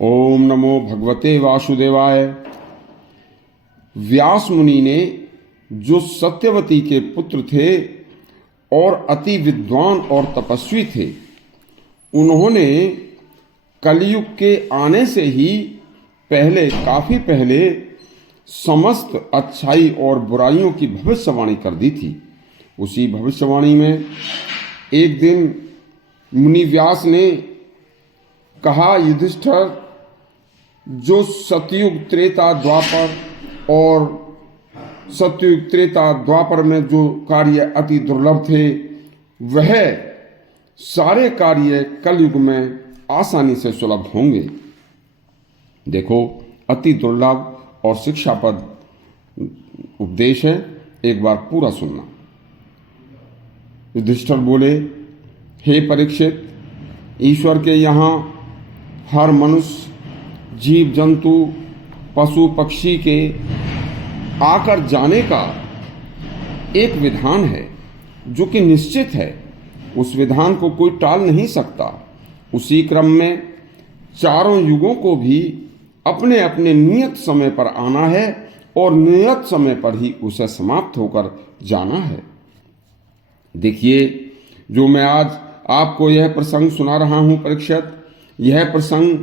ओम नमो भगवते वासुदेवाय। व्यास मुनि ने, जो सत्यवती के पुत्र थे और अति विद्वान और तपस्वी थे, उन्होंने कलयुग के आने से ही पहले, काफी पहले, समस्त अच्छाई और बुराइयों की भविष्यवाणी कर दी थी। उसी भविष्यवाणी में एक दिन मुनि व्यास ने कहा, युधिष्ठिर, जो सतयुग त्रेता द्वापर और सतयुग त्रेता द्वापर में जो कार्य अति दुर्लभ थे, वह सारे कार्य कलयुग में आसानी से सुलभ होंगे। देखो, अति दुर्लभ और शिक्षापद उपदेश है, एक बार पूरा सुनना। युधिष्ठिर बोले, हे परीक्षित, ईश्वर के यहाँ हर मनुष्य, जीव जंतु, पशु पक्षी के आकर जाने का एक विधान है जो कि निश्चित है। उस विधान को कोई टाल नहीं सकता। उसी क्रम में चारों युगों को भी अपने अपने नियत समय पर आना है और नियत समय पर ही उसे समाप्त होकर जाना है। देखिए, जो मैं आज आपको यह प्रसंग सुना रहा हूं परीक्षित, यह प्रसंग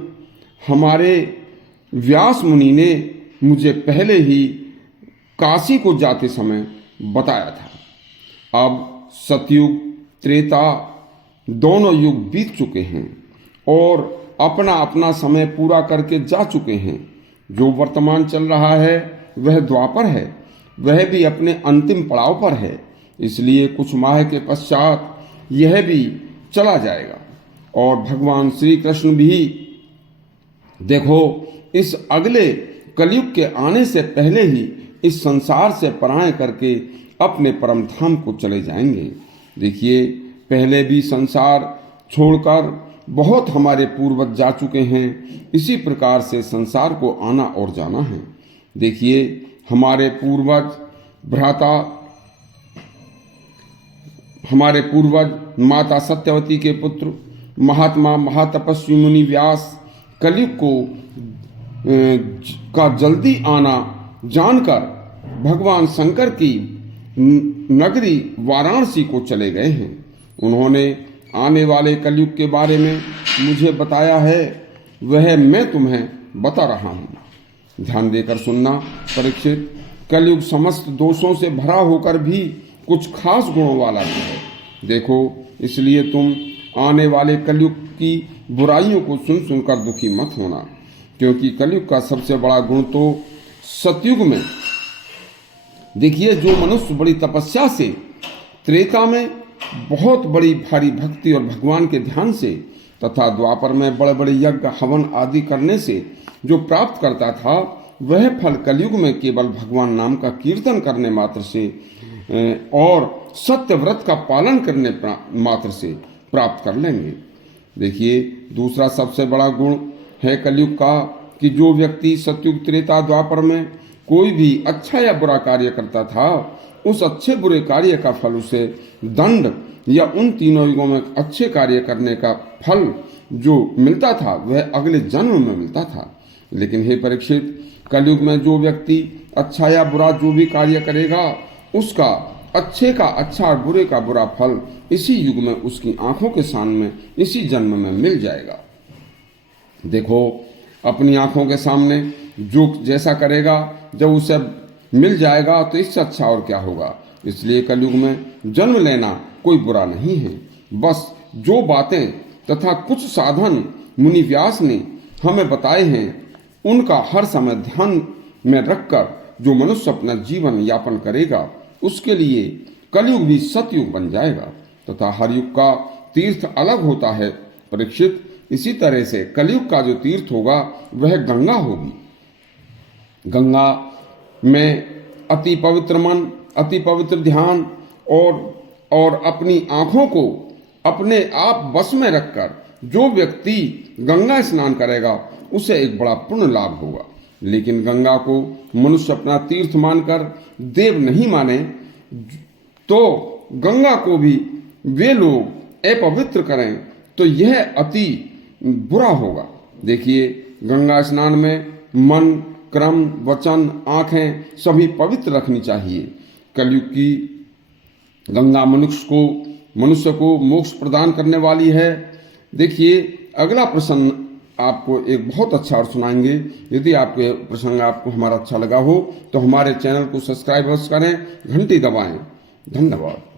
हमारे व्यास मुनि ने मुझे पहले ही काशी को जाते समय बताया था। अब सतयुग त्रेता दोनों युग बीत चुके हैं और अपना अपना समय पूरा करके जा चुके हैं। जो वर्तमान चल रहा है वह द्वापर है, वह भी अपने अंतिम पड़ाव पर है। इसलिए कुछ माह के पश्चात यह भी चला जाएगा और भगवान श्री कृष्ण भी, देखो, इस अगले कलयुग के आने से पहले ही इस संसार से पराये करके अपने परम धाम को चले जाएंगे। देखिए, पहले भी संसार छोड़कर बहुत हमारे पूर्वज जा चुके हैं। इसी प्रकार से संसार को आना और जाना है। देखिए, हमारे पूर्वज माता सत्यवती के पुत्र महात्मा महातपस्वी मुनि व्यास कलयुग का जल्दी आना जानकर भगवान शंकर की नगरी वाराणसी को चले गए हैं। उन्होंने आने वाले कलयुग के बारे में मुझे बताया है, वह मैं तुम्हें बता रहा हूँ। ध्यान देकर सुनना परीक्षित। कलयुग समस्त दोषों से भरा होकर भी कुछ खास गुणों वाला भी है। देखो, इसलिए तुम आने वाले कलयुग की बुराइयों को सुन सुनकर दुखी मत होना, क्योंकि कलयुग का सबसे बड़ा गुण तो सतयुग में, देखिए, जो मनुष्य बड़ी तपस्या से त्रेता में बहुत बड़ी भारी भक्ति और भगवान के ध्यान से तथा द्वापर में बड़े बड़े यज्ञ हवन आदि करने से जो प्राप्त करता था, वह फल कलयुग में केवल भगवान नाम का कीर्तन करने मात्र से और सत्य व्रत का पालन करने मात्र से प्राप्त कर लेंगे। देखिए, दूसरा सबसे बड़ा गुण है कलयुग का कि जो व्यक्ति सतयुग त्रेता द्वापर में कोई भी अच्छा या बुरा कार्य करता था, उस अच्छे बुरे कार्य का फल उसे दंड या उन तीनों युगों में अच्छे कार्य करने का फल जो मिलता था, वह अगले जन्म में मिलता था। लेकिन हे परीक्षित, कलयुग में जो व्यक्ति अच्छा या बुरा जो भी कार्य करेगा, उसका अच्छे का अच्छा और बुरे का बुरा फल इसी युग में उसकी आंखों के सामने इसी जन्म में मिल जाएगा। देखो, अपनी आंखों के सामने जो जैसा करेगा, जब उसे मिल जाएगा तो इससे अच्छा और क्या होगा। इसलिए कलयुग में जन्म लेना कोई बुरा नहीं है। बस जो बातें तथा कुछ साधन मुनि व्यास ने हमें बताए हैं, उनका हर समय ध्यान में रखकर जो मनुष्य अपना जीवन यापन करेगा, उसके लिए कलयुग भी सतयुग बन जाएगा। तथा हर युग का तीर्थ अलग होता है परीक्षित। इसी तरह से कलयुग का जो तीर्थ होगा वह गंगा होगी। गंगा में अति पवित्र मन, अति पवित्र ध्यान और अपनी आंखों को अपने आप बस में रखकर जो व्यक्ति गंगा स्नान करेगा, उसे एक बड़ा पुण्य लाभ होगा। लेकिन गंगा को मनुष्य अपना तीर्थ मानकर देव नहीं माने तो गंगा को भी वे लोग अपवित्र करें तो यह अति बुरा होगा। देखिए, गंगा स्नान में मन, क्रम, वचन, आंखें सभी पवित्र रखनी चाहिए। कलयुग की गंगा मनुष्य को मोक्ष प्रदान करने वाली है। देखिए, अगला प्रसंग आपको एक बहुत अच्छा और सुनाएंगे। यदि आपके प्रसंग आपको हमारा अच्छा लगा हो तो हमारे चैनल को सब्सक्राइब करें, घंटी दबाएं। धन्यवाद।